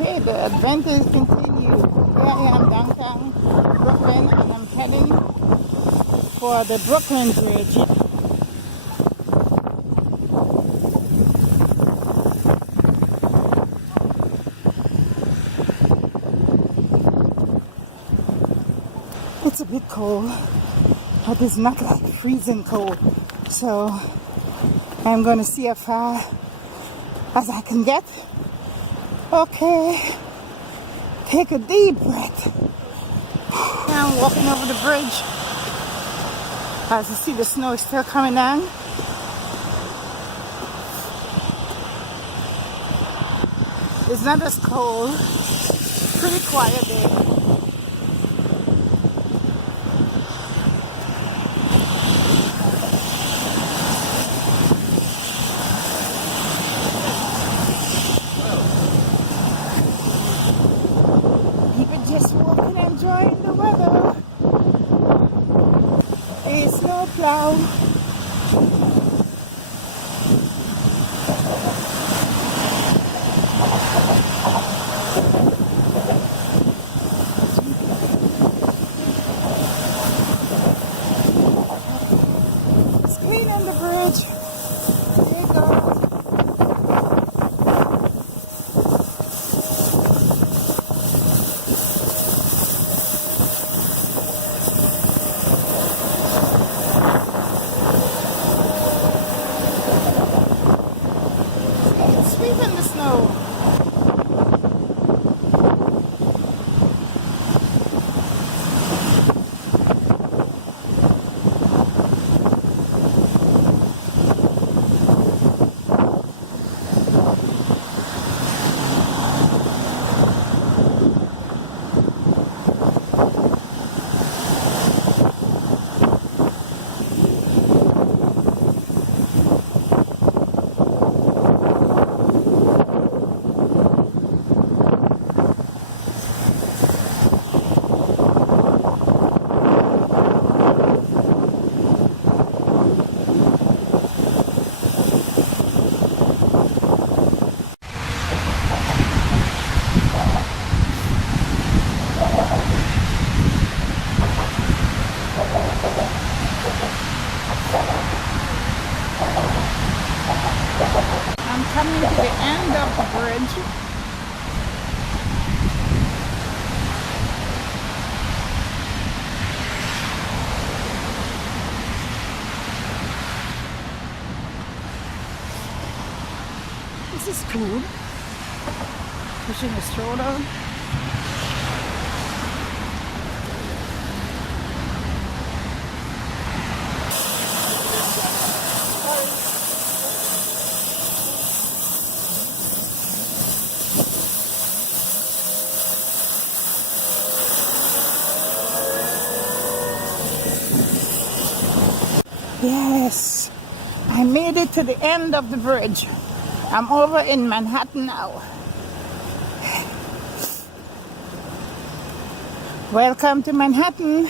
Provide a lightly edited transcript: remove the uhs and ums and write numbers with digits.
Okay, the adventure continues. Here I am downtown Brooklyn and I'm heading for the Brooklyn Bridge. It's a bit cold, but it's not like freezing cold. So I'm going to see how far as I can get. Okay, take a deep breath. Now I'm walking over the bridge. As you see, the snow is still coming down. It's not as cold. Pretty quiet day. People just walking, enjoying the weather. A snow plow. It's clean on the bridge. There you go. It's sweeping the snow. I'm coming to the end of the bridge. This is cool. Pushing a stroller. Yes, I made it to the end of the bridge. I'm over in Manhattan now. Welcome to Manhattan.